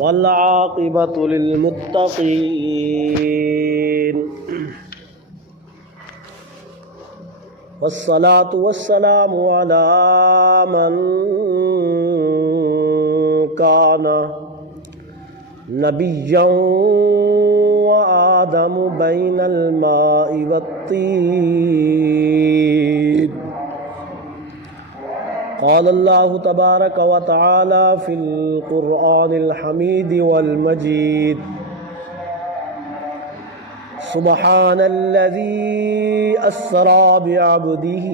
والعاقبة للمتقين والصلاة والسلام على من كان نبيا وآدم بين الماء والطين. قال الله تبارك وتعالى في القرآن الحميد والمجيد: سبحان الذي أسرى بعبده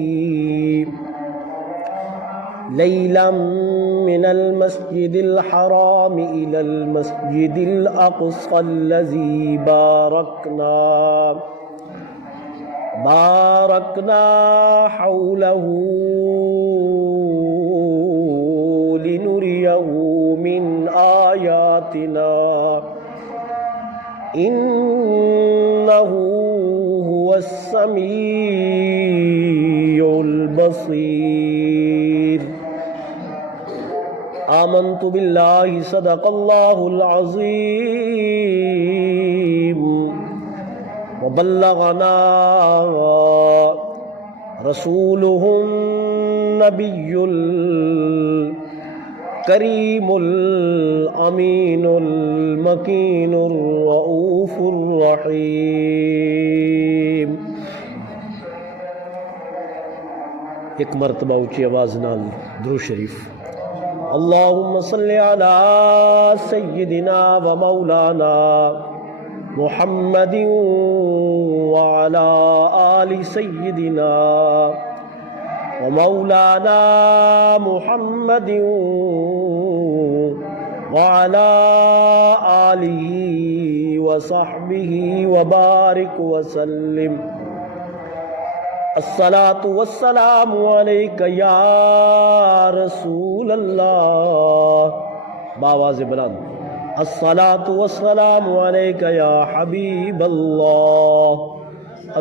ليلا من المسجد الحرام إلى المسجد الأقصى الذي باركنا حوله لنريه من آياتنا إنه هو السميع البصير. آمنت بالله صدق الله العظيم وبلغنا رسوله النبي الكريم الأمين المكين الرؤوف الرحيم. ایک مرتبہ اونچی آواز نال درود شریف. اللہم صلی علی سیدنا و مولانا محمد وعلى آل سيدنا ومولانا محمد وعلى آله وصحبه وبارك وسلم. الصلاة والسلام عليك يا رسول الله. بآواز بلند: الصلاة والسلام عليك يا حبيب الله.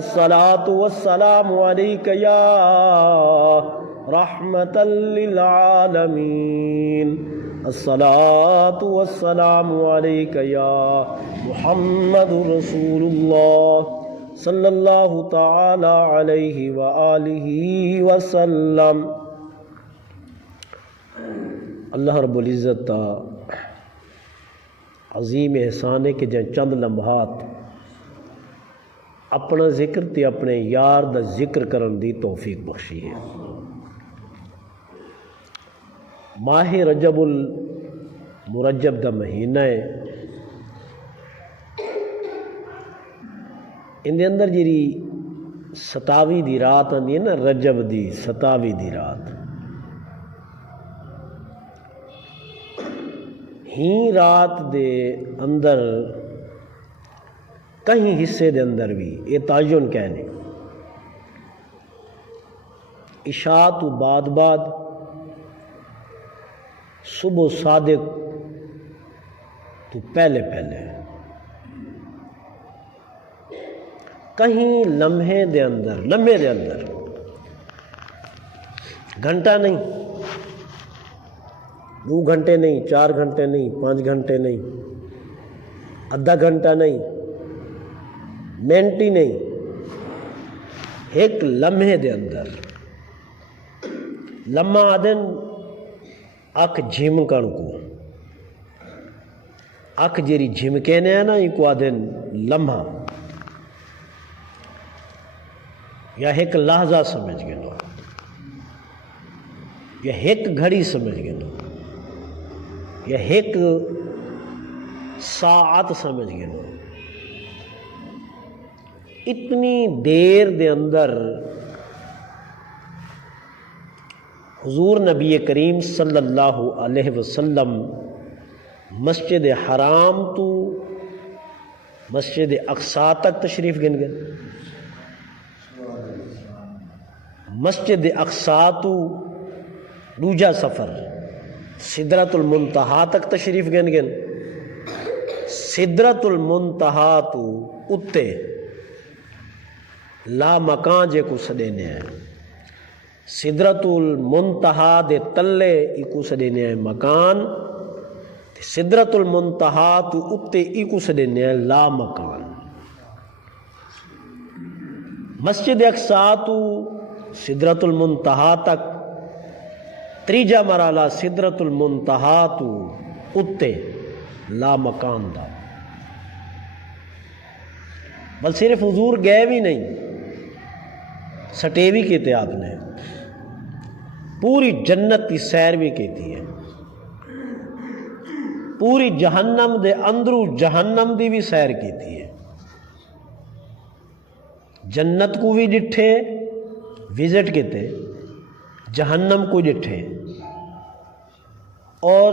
الصلاة والسلام عليك يا رحمة للعالمين. الصلاة والسلام عليك يا محمد رسول الله صلی اللہ تعالی علیہ وآلہ وسلم. اللہ رب العزت تا عظیم احسان ہے کہ جن چند لمحات اپنا ذکر تے اپنے یار دا ذکر کرن دی توفیق بخشی ہے. ماہ رجب المرجب دا مہینہ ہے. ان دے اندر جیری 27 دی رات آندی ہے نا، رجب دی 27 دی رات، ہی رات دے اندر کہیں حصے دے اندر بھی یہ تعین کہنے عشاء تو بعد صبح صادق تو پہلے کہیں لمحے دے اندر گھنٹہ نہیں، 2 گھنٹے نہیں، 4 گھنٹے نہیں، 5 گھنٹے نہیں، آدھا گھنٹہ نہیں، منٹ ہی نہیں، ایک لمحے دے اندر لمحہ آدن اکھ جھمکن کو، اکھ جیری جھمکینے ہیں نا، ایک آدن لمحہ یا ایک لحظہ سمجھ گئے لو، یا ایک گھڑی سمجھ گئے لو، یا ایک ساعت سمجھ گئے لو. اتنی دیر دے اندر حضور نبی کریم صلی اللہ علیہ وسلم مسجد حرام تو مسجد اقصی تک تشریف گن گئے. مسجد اقصی تو دوجا سفر سدرۃ المنتہا تک تشریف گن گن. سدرۃ المنتہا تو اتے لا مکان جے کو سڈینے ہیں، سدرۃ المنتہا دے تلے ایکو سڈینے ہیں مکان، سدرت المنتہا تو اتے ایک اس دینے لا مکان، مسجد اقصی تو سدرت المنتہا تک تریجا مرحلہ سدرت المنتہا تو اتے لا مکان دا، بل صرف حضور گئے بھی نہیں، سٹے بھی کیتے آپ نے، پوری جنت کی سیر بھی کیتی ہے، پوری جہنم دے اندرو جہنم دی بھی سیر کیتی ہے، جنت کو بھی ڈٹھے وزٹ کیتے، جہنم کو ڈٹھے، اور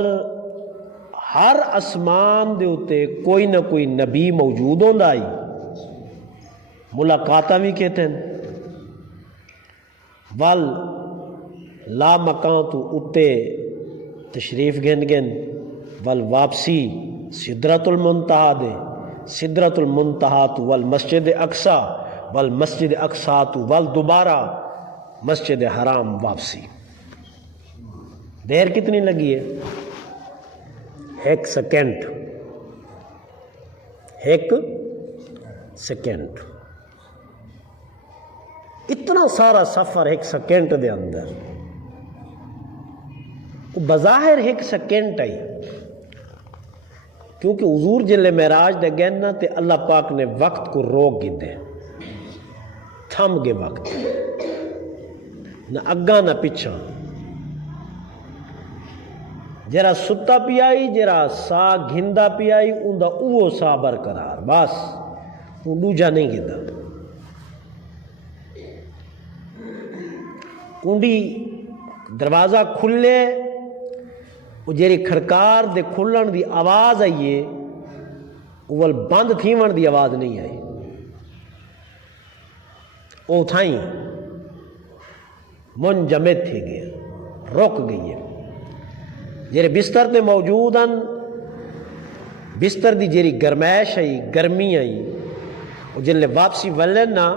ہر اسمان دے اتے کوئی نہ کوئی نبی موجود ہوندا آئی، ملاقاتاں بھی کہتے ہیں، ول لا مکان تو اتے تشریف گن گن، ول واپسی سدرت المنتہا دے، سدرت المنتہا تو ول مسجد اقصی، ول مسجد اقصی تو ول دوبارہ مسجد حرام واپسی۔ دیر کتنی لگی ہے؟ 1 سیکنڈ، 1 سیکنڈ، اتنا سارا سفر 1 سیکنڈ دے اندر، بظاہر 1 سیکنڈ آئی، کیونکہ حضور جلے معراج دے گئے نا تے اللہ پاک نے وقت کو روک گئے، تھم گئے وقت، نہ اگا نہ پچھا، جرا ستا پی آئی، جرا سا گھندا پی آئی، اندہ اوہ سا برقرار، بس وہ دوجا نہیں گھندا، کنڈی دروازہ کھلے، وہ جیری کھڑکار دے کھلن دی آواز آئیے، وہ بند تھیون دی آواز نہیں آئی، وہ تھائیں منجمد تھی گئے، رک گئی ہے، جیرے بستر تے موجود ہیں، بستر دی جیری گرمائش آئی، گرمی آئی، وہ جلے واپسی ولن نا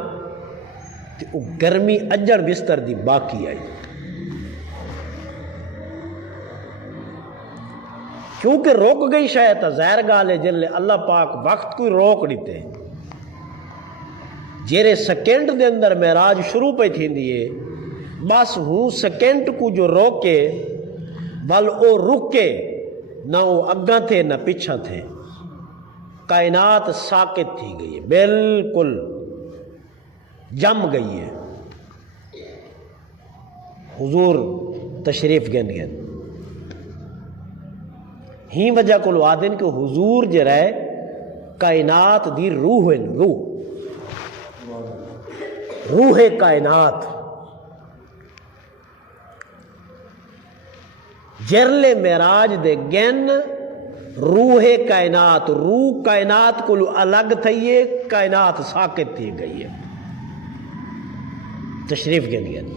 تے وہ گرمی اجڑ بستر دی باقی آئی، کیونکہ روک گئی شاید ظاہر گالے جلے اللہ پاک وقت کوئی روک دیتے، جیرے سیکنڈ دے اندر معراج شروع پہ تھی دیئے، بس ہوں سیکنڈ کو جو روکے، بل او رکے، نہ وہ اگاں تھے نہ پیچھا تھے، کائنات ساکت تھی گئی ہے، بالکل جم گئی ہے، حضور تشریف گن گن، ہی وجہ کو لوادن کہ حضور جرائے کائنات دی روح ہے، روح کائنات، جرلے معراج دے گن روح کائنات، روح کائنات کو الگ تھئیے، کائنات ساکت تھی گئی ہے، تشریف گن گن۔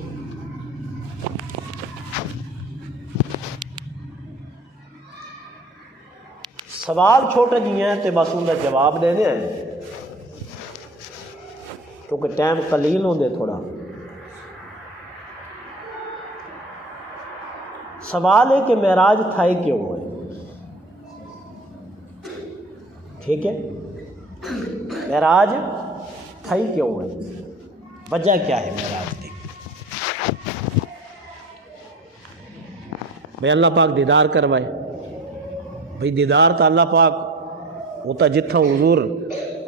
سوال چھوٹا جی ہیں تے بس ان کا جواب دینے ہیں، کیونکہ ٹائم قلیل ہوندے تھوڑا۔ سوال ہے کہ معراج تھائی کیوں ہوئے؟ ٹھیک ہے، معراج تھائی کیوں ہوئے؟ وجہ کیا ہے معراج کی؟ بھئی اللہ پاک دیدار کروائے، بھئی دیدار تا اللہ پاک ہوتا جتھا حضور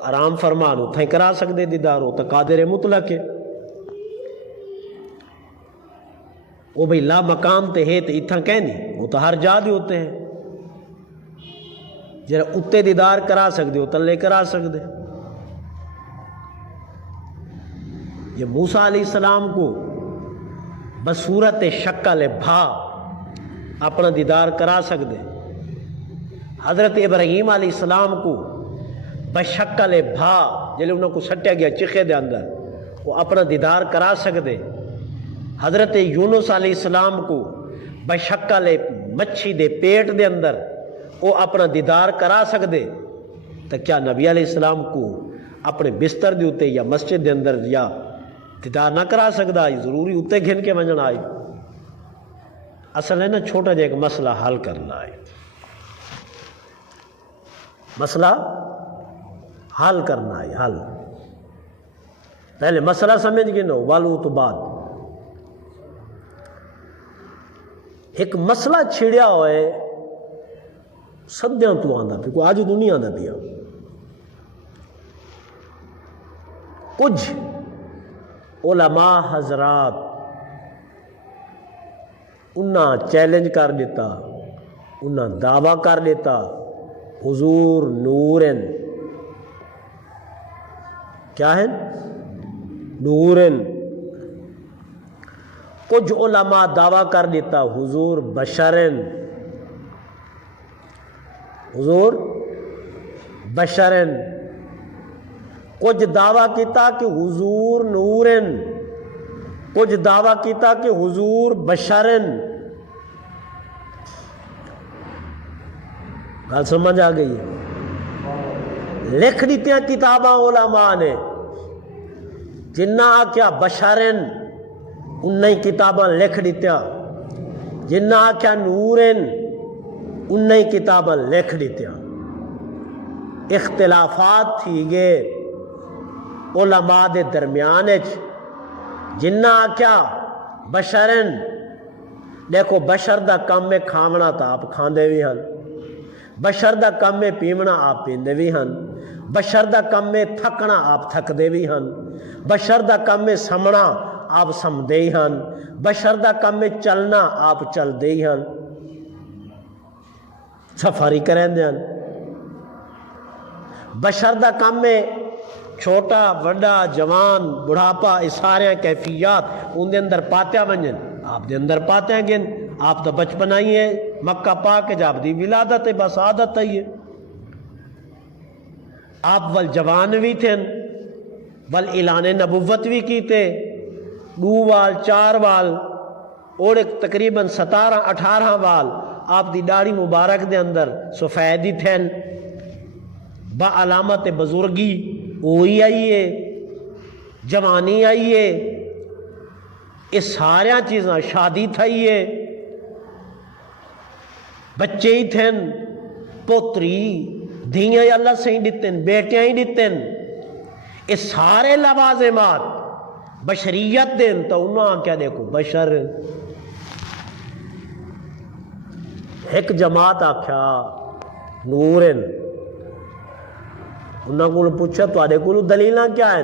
آرام فرمان اتھا ہی کرا سکتے دیدار، ہوتا قادر مطلق ہے، وہ بھئی لا مقام تے ہے تے اتھا کہنی، وہ تو ہر جا دی ہوتے ہیں، جرا اتے دیدار کرا سکتے ہو تلے کرا سکتے۔ یہ موسیٰ علیہ السلام کو بصورت شکل بھا اپنا دیدار کرا سکتے، حضرت ابراہیم علیہ السلام کو بشکل بھا جلے انہوں کو سٹیا گیا چکھے دے اندر وہ اپنا دیدار کرا سکتے، حضرت یونس علیہ السلام کو بشکل مچھی دے پیٹ دے اندر وہ اپنا دیدار کرا سکتے، تو کیا نبی علیہ السلام کو اپنے بستر دے اتے یا مسجد دے اندر یا دیدار نہ کرا سکتا؟ ضروری اتے گھن کے ونجن آئی؟ اصل ہے نا چھوٹا جا ایک مسئلہ حل کرنا ہے۔ مسئلہ حل کرنا ہے، حل پہلے مسئلہ سمجھ گئے نو والو تو بعد ایک مسئلہ چھڑیا ہوئے صدیاں تو آندا پہ کوئی آج دنیا دا پیا کچھ علماء حضرات انہاں چیلنج کر دیتا، انہاں دعویٰ کر دیتا حضور نورن، کیا ہے نورن۔ کچھ علماء دعویٰ کر دیتا حضور بشرن، حضور بشرن۔ کچھ دعویٰ کیتا کہ حضور نورن، کچھ دعویٰ کیتا کہ حضور بشرن۔ گل سمجھ آ گئی ہے؟ لکھ دیتے ہیں کتاباں علماء نے، جنہ آکھیا بشرن انہیں کتاباں لکھ دیتے ہیں، جنہ آکھیا نورن انہیں کتاباں لکھ دیتے ہیں۔ اختلافات تھی گئے علماء دے درمیان، جنہ آکھیا بشرن، دیکھو بشر دا کم میں کھاونا تا آپ کھاندے بھی ہن، بشر دا کم میں پیونا آپ پیندے بھی ہن، بشر دا کم میں تھکنا آپ تھک دے بھی ہن، بشر دا کم میں سمنا آپ سم دے ہی ہن، بشر دا کم میں چلنا آپ چل دے ہی ہن، سفاری کریں دے ہن۔ بشر دا کم میں چھوٹا وڈا جوان بڑھاپا سارے کیفیات ان دے اندر پاتیا ونجن، آپ دے اندر پاتے گن، آپ تو بچپن آئی ہے مکہ پاک جاب دی ولادت ہے، بس عادت آئی ہے۔ آپ ول جوان بھی تھے، ول اعلان نبوت بھی کیتے، 2 وال 4 وال اور ایک تقریباً 17-18 وال آپ دی داڑھی مبارک دے اندر سفیدی تھے، با علامت بزرگی وہی آئیے، جوانی آئیے، یہ سارے چیزاں شادی تھائیے، بچے ہی تھے، پوتری دھیاں اللہ سے ہی دیتن، بیٹیاں ہی دیتن، یہ سارے لوازمات بشریت دین تو انہاں کیا دیکھو بشر۔ ایک جماعت آکھیا نورن، انہاں کو پوچھا تو آدھے کو دلیلہ کیا ہے؟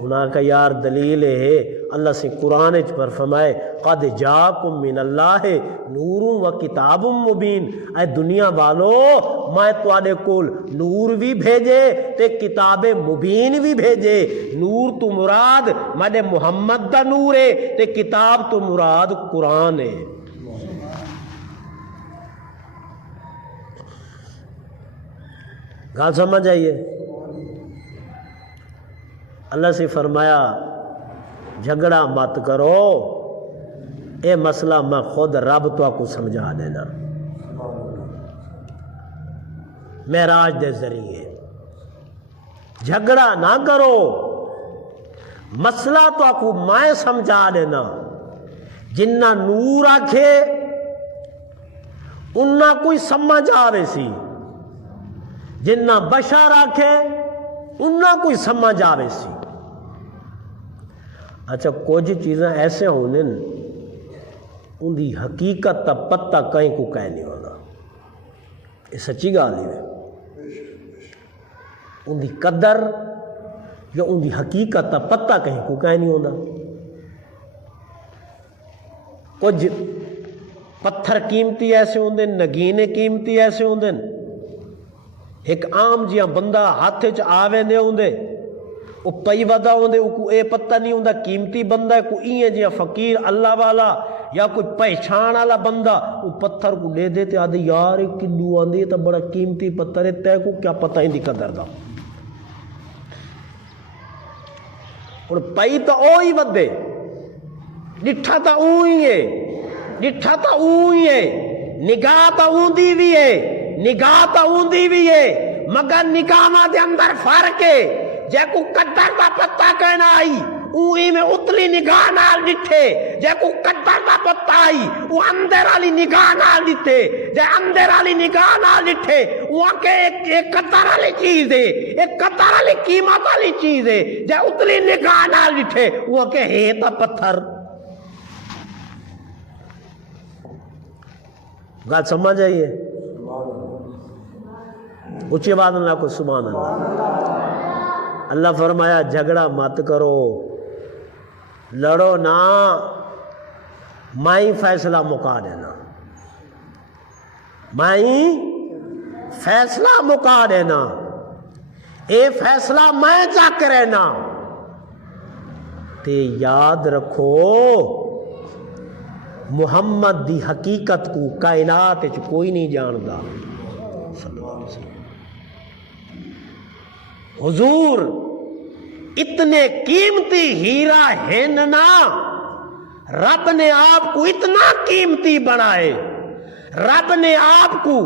انہاں کا یار دلیل ہے اللہ سے قرآن پر فرمائے قد جاکم من اللہ نور و کتاب مبین، اے دنیا والو میں تو آدھے کول نور بھی بھیجے تے کتاب مبین بھی بھیجے۔ نور تو مراد مدے محمد دا نور ہے تے کتاب تو مراد قرآن ہے۔ گال سمجھ آئیے؟ اللہ سے فرمایا جھگڑا مت کرو، اے مسئلہ میں خود رب تو آپ کو سمجھا دینا معراج دے ذریعے۔ جھگڑا نہ کرو، مسئلہ تو آپ کو میں سمجھا دینا۔ جنہ نور آکھے انہ کوئی سمجھ آوے سی، جنہ بشر آکھے انہ کوئی سمجھ آوے سی۔ اچھا کچھ چیزیں ایسے ہونے ان دی حقیقت تا پتہ کہیں کو کہہ نہیں ہونا، یہ سچی گال ہی ہے۔ ان دی قدر یا ان دی حقیقت تا پتہ کہیں کو کہہ نہیں ہونا۔ کچھ پتھر قیمتی ایسے ہوندے، نگینے قیمتی ایسے ہوندے، ایک عام جیاں بندہ ہاتھ چ آوے دے ہوندے وہ پئی ودا ہوندے، کو اے پتہ نہیں ہوندا قیمتی بندہ ہے، کو ایئے جیاں فقیر اللہ والا یا کوئی پہچان والا بندہ وہ پتھر کو دے دیتے آدھے یار ایک کلو آندھی ہے تو بڑا قیمتی پتھر ہے، تے کو کیا پتہ ہی دی قدر دا۔ اور پئی تو اوہی ودے، ڈٹھا تا اوہی ہے، ڈٹھا تا اوہی ہے، نگاہ تا اوندی بھی ہے، نگاہ تا اوندی بھی ہے، مگر نگاہ دے اندر فرق ہے۔ جے کو قدر دا پتہ کہنا آئی اوہی میں اتلی نگاہ نال ڈٹھے جے کو قدر دا پتہ آئی وہ اندر والی نگاہ نال ڈٹھے جے اندر والی نگاہ نال ڈٹھے وہ کہ ایک قدر والی چیز ہے ایک قدر والی قیمت والی چیز ہے جے اتلی نگاہ نال ڈٹھے وہ کہ ہے تا پتھر گل سمجھ آئیے اچھی بات اللہ کو سبحان اللہ اللہ فرمایا جھگڑا مت کرو لڑو نا میں فیصلہ مکا دینا میں فیصلہ مکا دینا اے فیصلہ میں جا کے رہنا تے یاد رکھو محمد دی حقیقت کو کائنات وچ کوئی نہیں جاندا صلی اللہ علیہ وسلم حضور اتنے قیمتی ہیرا ہے نا رب نے آپ کو اتنا قیمتی بنائے رب نے آپ کو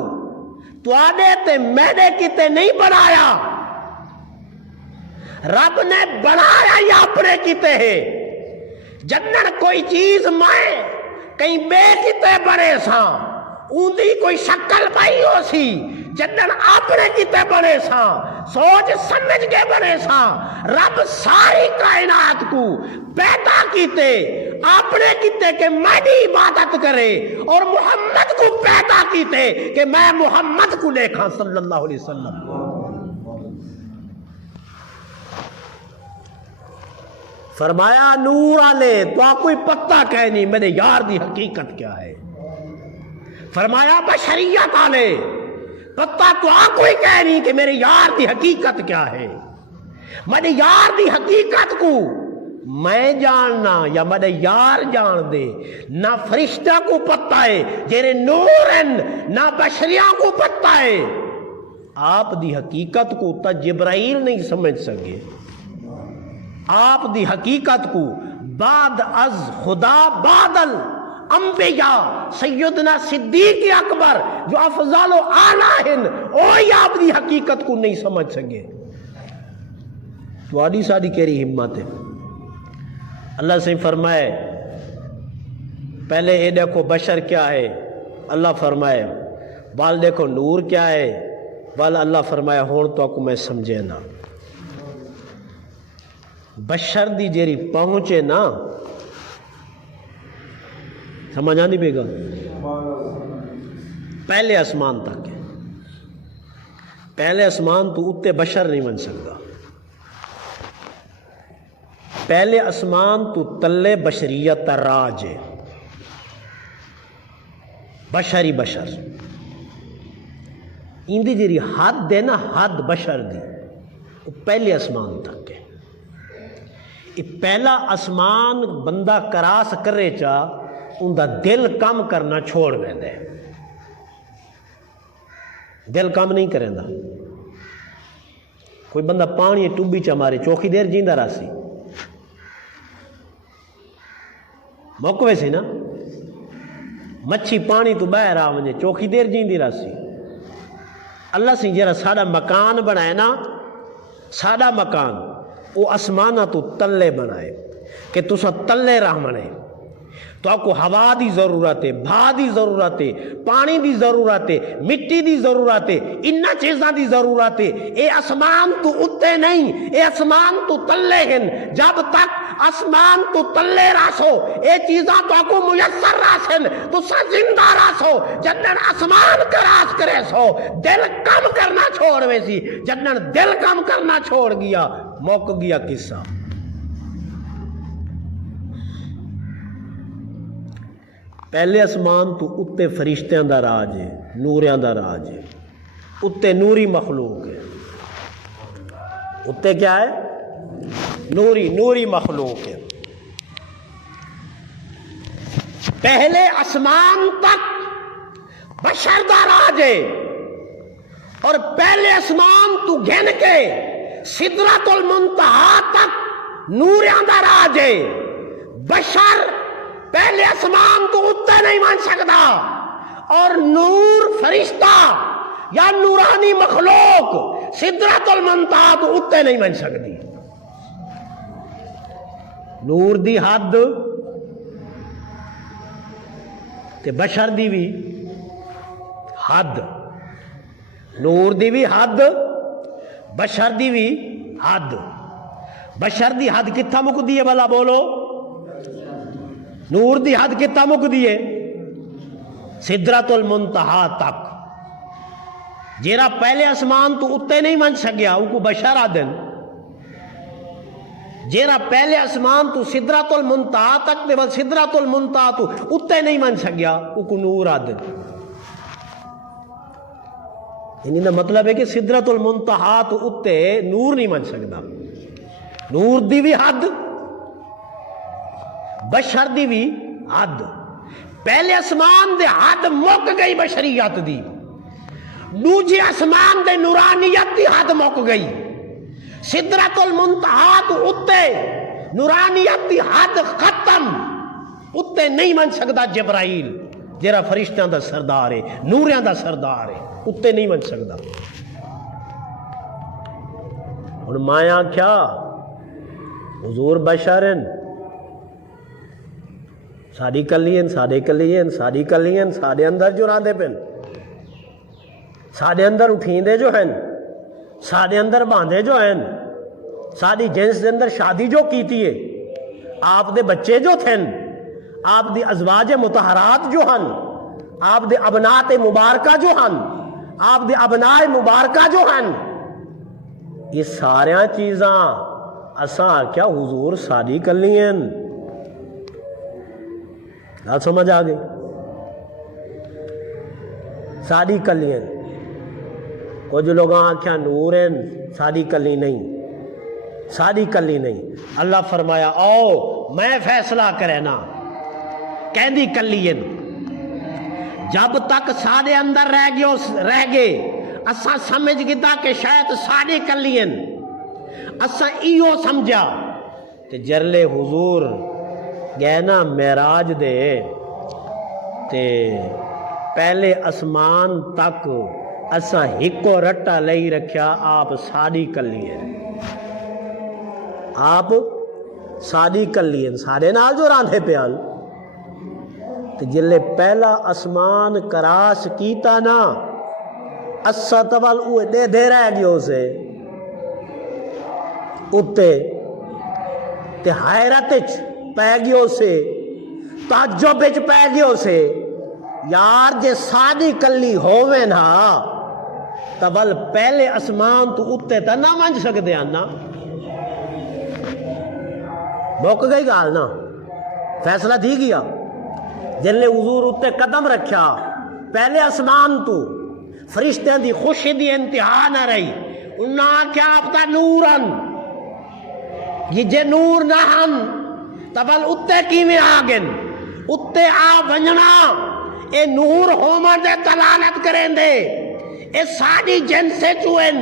تواڈے تے میرے کتے نہیں بنایا رب نے بنایا یا اپنے کتے ہے جنن کوئی چیز میں کہیں بے کتے بنے سا اندھی کوئی شکل پائی ہو سی جنن اپنے کتے بنے سا سوچ سمجھ کے بنے سا رب ساری کائنات کو پیدا کیتے اپنے کتے کہ میری عبادت کرے اور محمد کو پیدا کیتے کہ میں محمد کو دیکھا صلی اللہ علیہ وسلم فرمایا نور آلے تو آپ کوئی پتہ کہہ نہیں میرے یار دی حقیقت کیا ہے فرمایا بشریت آلے پتہ تو آپ کوئی کہہ نہیں کہ میرے یار دی حقیقت کیا ہے میرے یار دی حقیقت کو میں جاننا یا میرے یار جان دے نہ فرشتہ کو پتہ ہے جیرے نور ہیں نہ بشریہ کو پتہ ہے آپ دی حقیقت کو تا جبرائیل نہیں سمجھ سکے آپ دی حقیقت کو بعد از خدا بادل انبیاء سیدنا صدیق اکبر جو افضل و اعلیٰ ہیں اوہی آپ دی حقیقت کو نہیں سمجھ سکے تو آدھی سادی کیری ہمت ہے اللہ سے فرمائے پہلے یہ دیکھو بشر کیا ہے اللہ فرمائے بال دیکھو نور کیا ہے بال اللہ فرمائے ہون تو کو میں سمجھے نا بشر دی جیری پہنچے نا سمجھ آنی بے گا پہلے اسمان تک ہے پہلے اسمان تو اتے بشر نہیں بن سکتا پہلے اسمان تو تلے بشریت راج ہے بشری بشر ان دی جیری حد ہے نا حد بشر دی وہ پہلے اسمان تک ہے پہلا اسمان بندہ کراس کرے چا ان دا دل کم کرنا چھوڑ میں دے دل کم نہیں کریں دا کوئی بندہ پانی ٹوبی چا مارے چوکھی دیر جیندہ راسی موقع سی نا مچھی پانی تو باہر آ ونجے چوکھی دیر جیندی راسی اللہ سے جرا ساڑا مکان بنائے نا ساڑا مکان وہ اسمانہ تو تلے بنائے کہ تسا تلے راہ منے تو آپ کو ہوا دی ضرورت ہے بھا دی ضرورت ہے پانی دی ضرورت ہے مٹی دی ضرورت ہے انہا چیزاں دی ضرورت ہے اے اسمان تو اتے نہیں اے اسمان تو تلے ہیں جب تک اسمان تو تلے راسو اے چیزاں تو آپ کو میسر راسن تو سا زندہ راسو جنن اسمان کراس کرے سو دل کم کرنا چھوڑ ویسی جنن دل کم کرنا چھوڑ گیا موقع گیا قصہ پہلے اسمان تو اتے فرشتیاں دا راج ہے نوریاں دا راج ہے اتے نوری مخلوق ہے اتے کیا ہے نوری مخلوق ہے پہلے اسمان تک بشر دا راج ہے اور پہلے اسمان تو گھن کے سدرۃ المنتہا تک نوریاں دا راج ہے بشر پہلے اسمان تو اتے نہیں مان سکتا اور نور فرشتہ یا نورانی مخلوق سدرۃ المنتہا تو اتے نہیں مان سکتی نور دی حد تے بشر دی بھی حد، نور دی بھی حد بشر دی بھی حد۔ بشر دی حد کتھا مک دیئے بھلا بولو؟ نور دی حد کتھا مک دیئے؟ سدرۃ المنتہا تک۔ جیرا پہلے اسمان تو اتے نہیں من سکیا ان کو بشر آدن، جیرا پہلے اسمان تو سدرۃ المنتہا تک دے بل سدرۃ المنتہا تو اتے نہیں من سکیا ان کو نور آدن۔ انہی نے مطلب ہے کہ سدرۃ المنتہا تو اتے نور نہیں من سکتا۔ نور دی بھی حد بشر دی بھی حد۔ پہلے اسمان دے حد مک گئی بشریت دی، دوجے اسمان دے نورانیت دی حد مک گئی۔ سدرۃ المنتہا تو اتے نورانیت دی حد ختم، اتے نہیں من سکتا جبرائیل جیرا فرشتیاں دا سردار ہے، نوریاں دا سردار ہے، اتے نہیں من سکتا۔ اور مایا کیا حضور بشرن ساڑی کلین ساڑے کلین ساڑی کلین ساڑے اندر جو راندے پن، ساڑے اندر اٹھیندے جو ہیں، ساڑے اندر باندھے جو ہیں، ساڑی جنس دے اندر شادی جو کیتی ہے، آپ دے بچے جو تھے، آپ دی ازواج مطہرات جو ہیں، آپ دے ابنات مبارکہ جو ہیں، آپ دے ابنائے مبارکہ جو ہیں، یہ ساریاں چیزاں اساں کیا حضور ساڑی کلین۔ آپ سمجھ آگئی؟ ساڑی کلین کچھ لوگ آنکھیں نور ہیں، ساڑی کلی نہیں، ساڑی کلی نہیں۔ اللہ فرمایا او میں فیصلہ کرے نا کہندی کلین، جب تک ساڑے اندر رہ گئے اساں سمجھ گتا کہ شاید ساڑی کلین، اساں ایو سمجھا تے جرلے حضور گئے نا معراج دے تے پہلے اسمان تک اساں ہکو رٹا لئی رکھیا آپ ساڑی کلی ہیں، آپ ساڑی کلی ہیں، ساڑے نال جو راندھے پیان تے جلے پہلا اسمان کراس کیتا نا اسا تول اوے دے رہ گیو سے اتے تے حیرتچ پہ گیو سے تعجبچ پہ گیو سے یار جے ساڑی کلی ہووے نا تول پہلے اسمان تو اتے تا نہ منج سکتے ہیں نا، موک گئی گال نا، فیصلہ تھی گیا جن نے حضور اتے قدم رکھیا پہلے اسمان تو فرشتیاں دی خوشی دی انتہا نہ رہی، انہاں کیا آپتا نورن یہ جے نور نہ ہن تبل اتے کی میں آگن اتے آ بنجنا اے نور ہومن دے دلالت کریں دے، اے ساڑی جن سے چوئن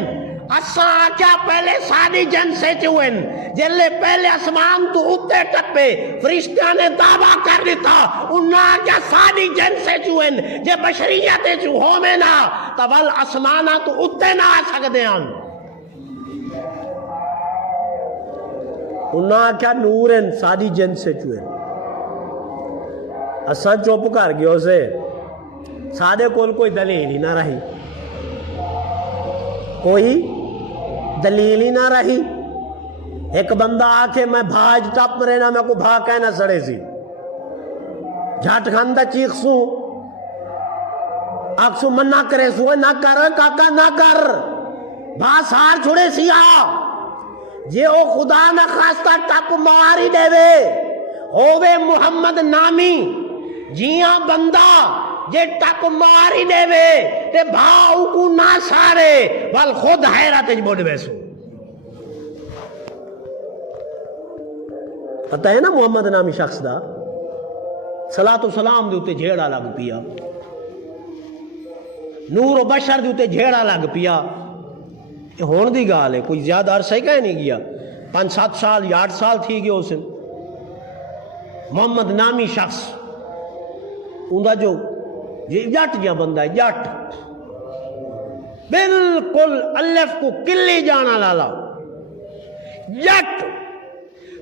اساں آکیا پہلے ساڑی جن سے چوئن جلے پہلے اسمان تو اتے ٹپے فرشتیاں نے دعویٰ کر دیتا انہاں آکیا ساڑی جن سے چوئن جے بشریت چو ہومن نا تبل اسمانہ تو اتے نہ آ سکتے ہیں، انہاں کیا نورن ساڑی جن سے چوئے اساں چوپ کر گئے سے سادے کول کوئی دلیل ہی نہ رہی، کوئی دلیل ہی نہ رہی۔ ایک بندہ آکھے میں بھاج ٹپ رہنا میں کو بھا کہنا سڑے سی جھٹ کھاندہ چیخ سو آکھ سو من نہ کرے سو نہ کر کاکا نہ کر بھا سار چھوڑے سی جے او خدا نہ خواستہ ٹپ ماری دے وے ہووے محمد نامی جیاں بندہ جے ٹپ ماری دے وے تے بھاؤ کو نہ سارے بل خود حیرت بوڑ بیسو۔ پتہ ہے نا محمد نامی شخص دا صلاۃ و سلام دے اتے جھیڑا لگ پیا، نور و بشر دے اتے جھیڑا لگ پیا، یہ ہون دی گال ہے کوئی زیادہ عرصہ ہی کہیں نہیں گیا 5-7 سال یا 8 سال تھی گئے اسے محمد نامی شخص اندھا جو یہ جٹ جہاں بندہ ہے جٹ بالکل الف کو کلی جانا لالا جٹ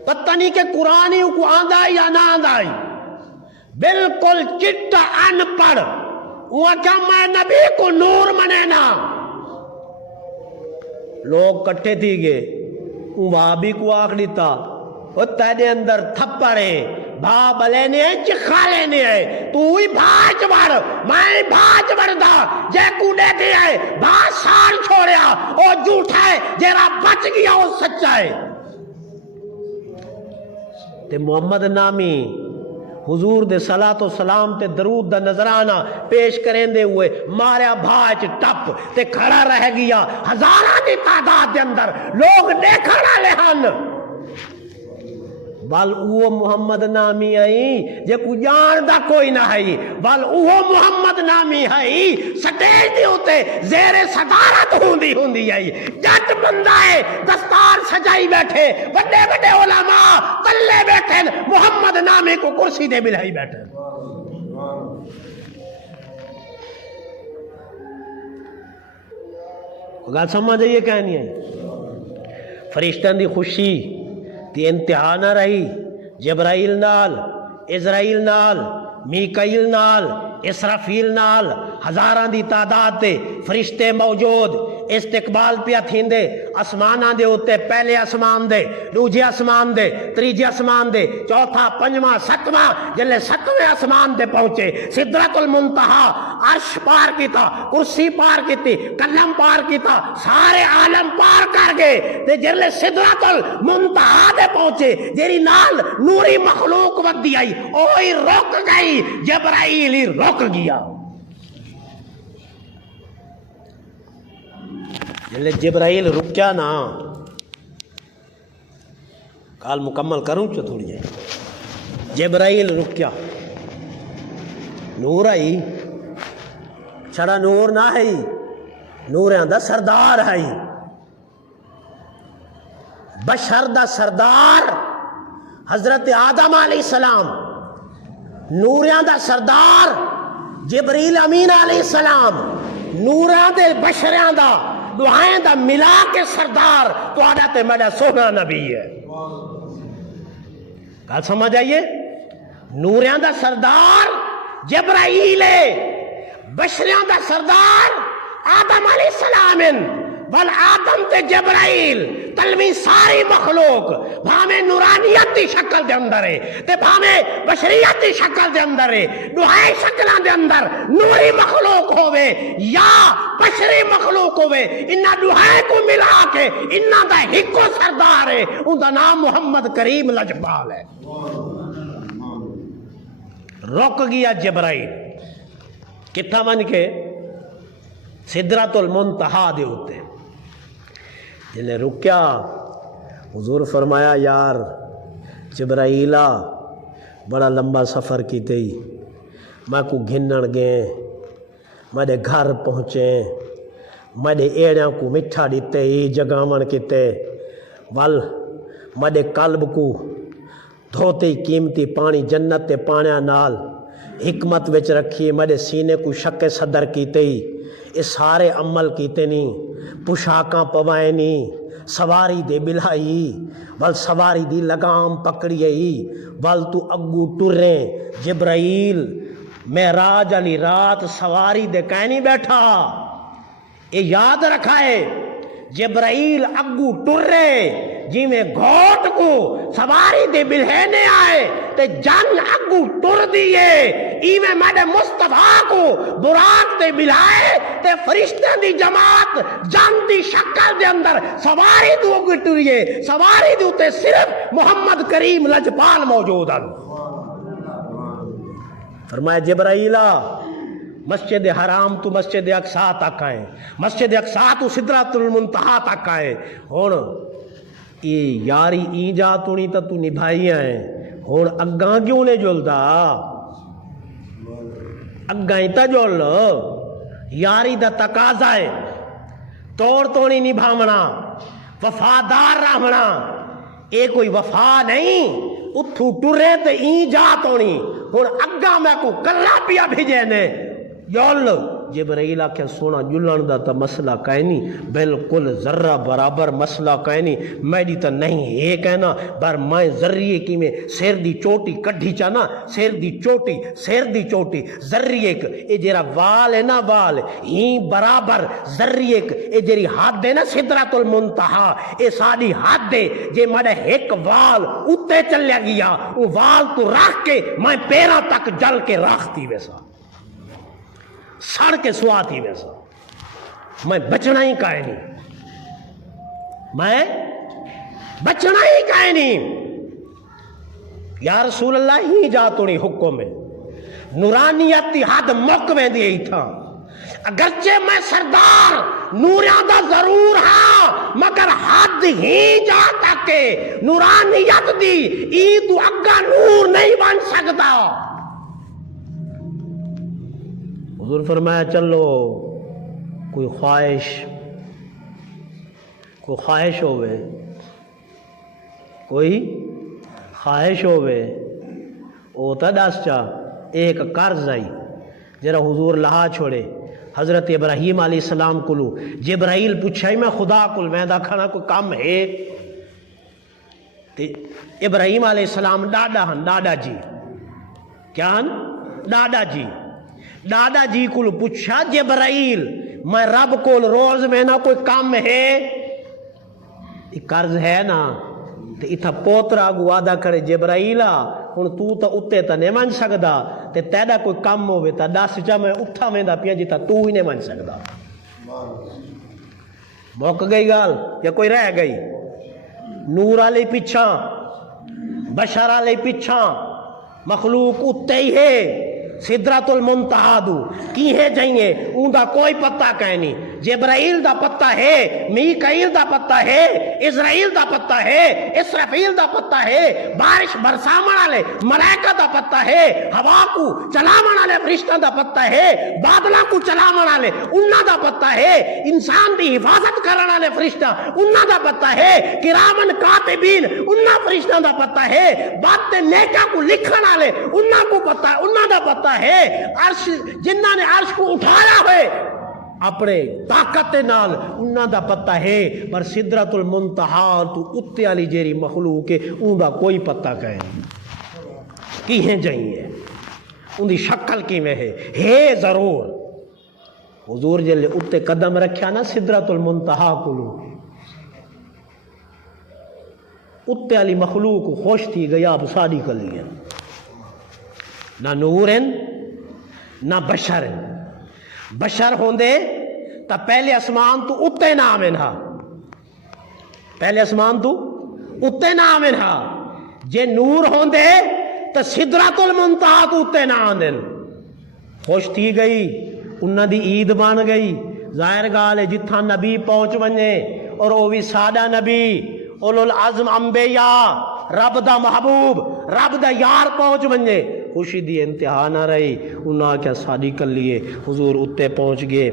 پتہ نہیں کہ قرآن ہی کو آندہ یا نہ آندہ ہی، بالکل چٹا ان پڑھ، وہ کیا میں نبی کو نور منینا. لوگ کٹھے تھی گئے، وہابی کو آخ دیتا وہ تیرے اندر تھپڑے بھا بلے نے چکھا لینے ہے، تو ہی بھاج بڑھ میں بھاج بڑھ دا جے کوڑے تھی ہے بھا سار چھوڑیا او جھوٹا ہے جیرا بچ گیا وہ سچا ہے. تے محمد نامی حضور دے صلاۃ و سلام تے درود دا نظرانہ پیش کریں دے ہوئے ماریا بھاج ٹپ تے کھڑا رہ گیا. ہزاراں دی تعداد دے اندر لوگ دیکھنا لے ہن، بل اوہ محمد نامی آئی جے کو جان دا کوئی نہ ہے، بل اوہ محمد نامی ہے سٹیج دی ہوتے زیر صدارت ہوندی آئی. جٹ بندہ ہے دستار سجائی بیٹھے، بڑے بڑے علماء تلے بیٹھے، محمد نامی کو کرسی دے بلہائی بیٹھے. گل سمجھ آئیے کہنی ہے. فرشتان دی خوشی تی انتہا نہ رہی. جبرائیل نال، اسرائیل نال، میکائیل نال، اسرافیل نال ہزاراں دی تعداد تے فرشتے موجود استقبال پیا تھیندے اسماناں دے ہوتے، پہلے اسمان دے، دوجے اسمان دے، تریجے اسمان دے، چوتھا پنجواں ستواں، جلے ستویں اسمان دے پہنچے سدرۃ المنتہا عرش پار کیتا، کرسی پار کیتی، کلم پار کیتا، سارے عالم پار کر گئے تے جلے سدرۃ المنتہا دے پہنچے جیری نال نوری مخلوق ودی آئی اوہی رک گئی، جبرائیل ہی رک گیا. جلے جبرائیل رکیا نا، کال مکمل کروں چو تھوڑی جائے. جبرائیل رکیا، نور آئی، چھڑا نور نہ ہے، نور آندہ سردار ہے، بشر دا سردار حضرت آدم علیہ السلام، نوریاں دا سردار جبریل امین علیہ السلام، نوریاں دے بشریاں دا دعائیں دا ملا کے سردار تو آدھا تے میرا سونا نبی ہے. کہا سمجھ آئیے، نوریاں دا سردار جبرائیل ہے، بشریاں دا سردار آدم علیہ السلام، بل آدم تے جبرائیل تلوی ساری مخلوق بھامے نورانیت دی شکل دے اندر ہے تے بھامے بشریت دی شکل دے اندر ہے. دعائیں شکلوں دے اندر نوری مخلوق ہوئے یا بشری مخلوق ہوئے، انہاں دعائیں کو ملا کے انہاں دا ہکو سردار ہے، ان دا نام محمد کریم لجپال ہے. رک گیا جبرائیل کتھا من کے سدرۃ المنتہا دے ہوتے. جنہیں رکیا حضور فرمایا یار جبرائیلہ بڑا لمبا سفر کی تھی، میں کو گھنن گئے، میرے گھر پہنچے، میرے ایڑیاں کو مٹھا دیتے ہی جگامن کیتے، ول میرے قلب کو دھوتے قیمتی پانی جنت تے پانیاں نال حکمت وچ رکھی، میرے سینے کو شک صدر کیتے ہی، اس سارے عمل کیتے نہیں، پوشاکاں پوائے نہیں، سواری دے بلھائی، ول سواری دی لگام پکڑیئی، ول تو اگو ٹریں. جبرائیل معراج علی رات سواری دے کہیں بیٹھا، یہ یاد رکھا ہے. جبرائیل اگو ٹرے جی میں گھوٹ کو سواری دے بلہینے آئے تے جن اگو ٹر دیئے، ایویں میرے مصطفیٰ کو براق دے بلائے تے فرشتہ دی جماعت جن دی شکل دے اندر سواری دو اگو ٹریے، سواری دو تے صرف محمد کریم لجپال موجود ہیں. فرمایا جبرائیلہ مسجد حرام تو مسجد اقصیٰ تک آئے، مسجد اقصیٰ تو سدرۃ المنتہا تک آئے. ہون یہ یاری ای جا تو نہیں تو نبھائی آئے، ہون اگاں کیوں نے جلدا، اگاں تا جل یاری دا تقاضا ہے، توڑ تو نہیں نبھامنا، وفادار رہنا. اے کوئی وفا نہیں، اتھو ٹرے تے ای جا تو نہیں، ہون اگاں میں کو کلا پیا بھیجے نے جل جبرائیل آکھیا سونا جلن دا تا مسئلہ کہیں نہیں، بالکل ذرہ برابر مسئلہ کہیں نہیں، میری تا نہیں ہے کہنا بار میں ذریعے کی میں سیر دی چوٹی کڈھی چانا، سیر دی چوٹی ذریعے کے اے جیرا وال ہے نا، وال ہی برابر ذریعے کے اے جیری حد ہے نا سدرۃ المنتہا، اے ساری حد ہے جے مڑے ایک وال اتے چلیا گیا، وہ وال تو رکھ کے میں پیرا تک جل کے رکھتی ویسا، سڑ کے سواتی ویسا، میں بچنا ہی کائے نہیں، میں بچنا ہی کائے نہیں۔ یا رسول اللہ ہی جاتونی حکم ہے، نورانیت دی حد مک میں دی ہی تھا، اگرچہ میں سردار نوریاں دا ضرور ہاں مگر حد ہی جا تاکے نورانیت دی ای تو اگا نور نہیں بن سکتا۔ حضور فرمایا چلو کوئی خواہش ہوئے، کوئی خواہش ہوئے او تا دس چا ایک قرض آئی جرا حضور لہا چھوڑے حضرت ابراہیم علیہ السلام کلو جبرائیل پوچھائی میں خدا کل میں دا کھانا کوئی کم ہے، ابراہیم علیہ السلام ڈاڈا جی کیا ہن ڈاڈا جی کل پوچھا جبرائیل میں رب کول روز میں نہ کوئی کم ہے، قرض ہے نا، تے اتھا پوترا گو آدھا کرے جبرائیلا ہن تو تا اتے تا نہیں من سکدا، تے تیڑا کوئی کم ہوئے تا دس چا میں اٹھا میں دا پیا جیتا تو ہی نہیں من سکدا۔ موک گئی گال یا کوئی رہ گئی؟ نور علی پچھا بشر علی پچھا مخلوق اتے ہی ہے، سدرۃ المنتہا دو کی ہے جائیں اون دا کوئی پتہ کہیں نہیں، جبرائیل دا پتہ ہے، میکائیل دا پتہ ہے، اسرائیل دا پتہ ہے، اسرافیل دا پتہ ہے، بارش برسامن والے ملائکہ دا پتہ ہے، ہوا کو چلاون والے فرشتہ دا پتہ ہے، بادلاں کو چلاون والے انہاں دا پتہ ہے، انسان دی حفاظت کرن والے فرشتہ انہاں دا پتہ ہے، کرامن کاتبین انہاں فرشتہ دا پتہ ہے، باتیں نیکا کو لکھن والے انہاں کو پتہ ہے، انہاں دا پتہ ہے، عرش جنہاں نے عرش کو اٹھایا ہوئے اپنے طاقت نال انہاں دا پتہ ہے، پر سدرۃ المنتہا تو اتے والی جیری مخلوق ہے ان دا کوئی پتہ کہیں کی ہیں جائیں ان دی شکل کی میں ہے ضرور۔ حضور جلے اتے قدم رکھیا نا سدرۃ المنتہا کلو اتے والی مخلوق خوش تھی گیا اب ساری کلی ہیں، نہ نور ہیں نہ بشر ہیں، بشر ہوندے تا پہلے اسمان تو اتے نام انہا، پہلے اسمان تو اتے نام انہا، جے نور ہوندے تا سدرۃ المنتہا تو اتے نام دن، خوش تھی گئی انہاں دی عید بن گئی، ظاہر گال ہے جتھاں نبی پہنچ ونجے اور وہ بھی سادہ نبی اولو العزم انبیاء رب دا محبوب رب دا یار پہنچ ونجے خوشی دی انتہا نہ رہی، انہاں کیا سادی کر لیے حضور اتے پہنچ گئے۔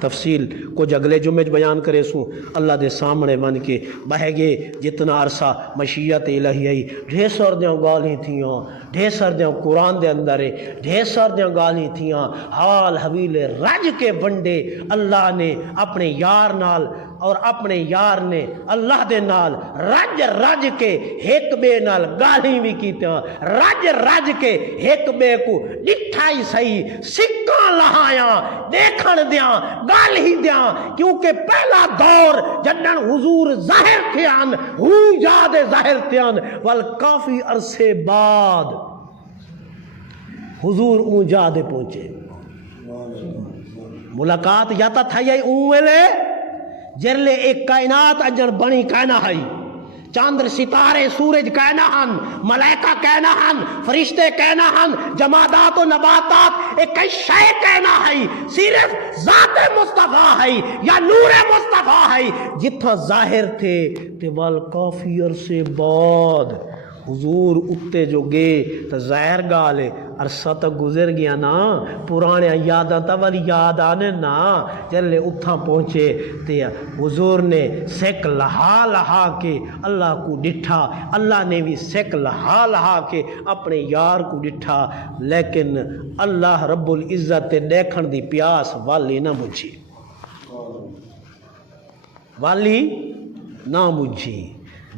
تفصیل کچھ اگلے جمعے بیان کرے سوں، اللہ دے سامنے بن کے بہ گئے جتنا عرصہ مشیت الہی آئی، ڈھیر سار دیاں گالی تھیاں، ڈھیر سار دیاں قرآن دے اندر ڈھیر سار دیاں گالی تھیاں، حال حویل رج کے ونڈے اللہ نے اپنے یار نال اور اپنے یار نے اللہ دے نال رج کے ایک بے نال گالی بھی کیتیاں، رج کے ایک بے کو ڈٹھائی سہی سکاں لہایاں دیکھن دیاں گال ہی دیاں، کیونکہ پہلا دور جنن حضور ظاہر تھیان ہوئی جاد ظاہر تھیان والکافی عرصے بعد حضور اون جاد پہنچے، ملاقات یا تا تھا یہ اون ویلے جرلے ایک کائنات انجر بنی کائنہ ہائی، چاندر ستارے سورج کہنا ہن، ملائکہ کہنا ہن، فرشتے کہنا ہن، جمادات و نباتات ایک شے کہنا ہے، صرف ذات مصطفیٰ ہے یا نور مصطفیٰ ہے جتھا ظاہر تھے تے والکافی عرصے بعد حضور اتے جو گئے تو ظاہر گال ہے عرصہ تو گزر گیا نا پرانے یاداں تا والی یاد آنے نا جلے اتھاں پہنچے تے حضور نے سیک لہا لہا کے اللہ کو ڈٹھا اللہ نے بھی سیک لہا لہا کے اپنے یار کو ڈٹھا لیکن اللہ رب العزت دیکھن دی پیاس والی نہ مجھی والی نہ مجھی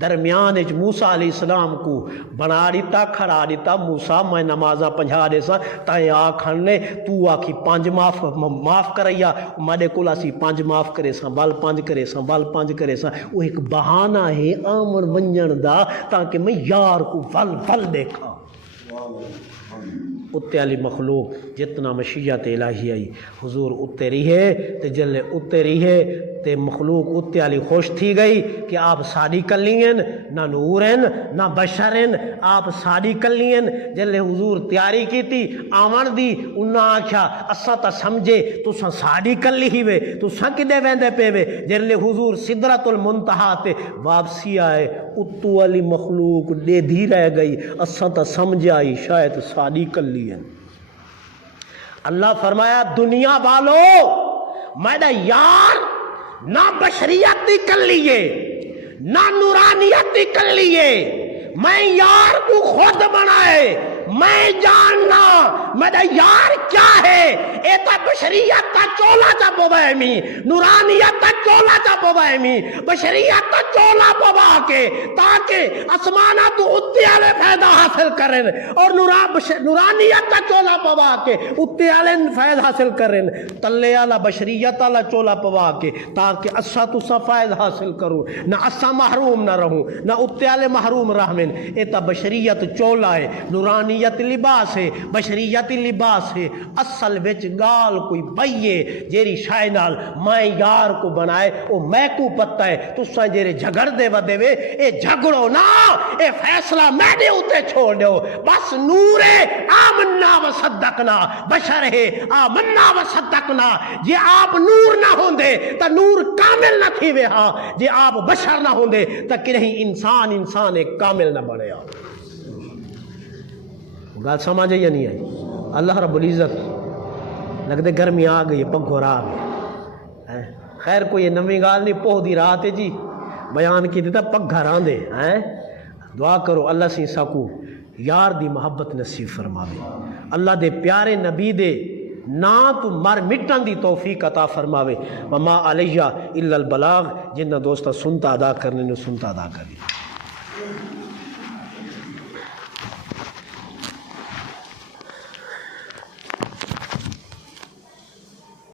درمیان موسیٰ علیہ السلام کو بنا دیتا کھڑا دیتا موسیٰ میں نمازہ پنجھا دے سا تائیں آکھن نے تو آکھی پانچ معاف کریا مادے کولا سی پانچ معاف کرے سا بال پانچ کرے سا بال پانچ کرے سا وہ ایک بہانہ ہے آمن ونجن دا تاکہ میں یار کو ول دیکھا اتے علی مخلوق جتنا مشیت الہی آئی حضور اتے رہے تے جلے اتے رہے تے مخلوق اتے علی خوش تھی گئی کہ آپ سادی کلین نہ نورن نہ بشرن آپ سادی کلین جلے حضور تیاری کی تھی آمن دی انہاں آکھیا اساں تا سمجھے تو ساں سادی کلی ہی وے تو ساں کدے ویندے پے وے جلے حضور سدرۃ المنتہا تے واپسی آئے اتو علی مخلوق دے دی رہ گئی اساں تا سمجھ آئی شاید سادی کلی اللہ فرمایا دنیا والو میرا یار نہ بشریت دی کر لیے نہ نورانیت دی کر لیے میں یار کو خود بنائے میں جاننا میرا یار کیا ہے ایتا بشریت تا چولا چا پوائمی نورانیت تا چولا چا پوائمی بشریت تا چولا پوا کے تاکہ اسمانہ تو اتے آلے فائدہ حاصل کریں اور نورانیت تا چولا پوا کے اتے آلے فائدہ حاصل کریں تلے آلہ بشریت آلہ چولا پوا کے تاکہ اسا تو سا فائدہ حاصل کروں نہ اسا محروم نہ رہوں نہ اتے آلے محروم رہمن ایتا بشریت چولا ہے نورانیت لباس ہے بشریت لباس ہے اصل وچ گال کوئی بئیے جیری شائع نال میں یار کو بنائے او میں کو پتہ ہے تو سا جیرے جھگڑ دے ودے وے اے جھگڑو نا اے فیصلہ میں نے اتے چھوڑ دیو بس نور ہے آمنا و صدقنا بشر ہے آمنا و صدقنا جے آپ نور نہ ہوندے تا نور کامل نہ تھی وے ہاں جے آپ بشر نہ ہوندے تا کنہیں انسان ایک کامل نہ بنے ہاں گال سمجھے یا نہیں آئی اللہ رب العزت لگتے گرمی آ گئی پنکھو راہ گئے خیر کوئی نمی گال نہیں پوہ دی رات ہے جی بیان کی دیتا پک گھر آندے دعا کرو اللہ سے ساکو یار دی محبت نصیب فرماوے اللہ دے پیارے نبی دے نا تو مر مٹن دی توفیق عطا فرماوے وما علیہ الا البلاغ جنہ دوستہ سنتا ادا کرنے نے سنتا ادا کری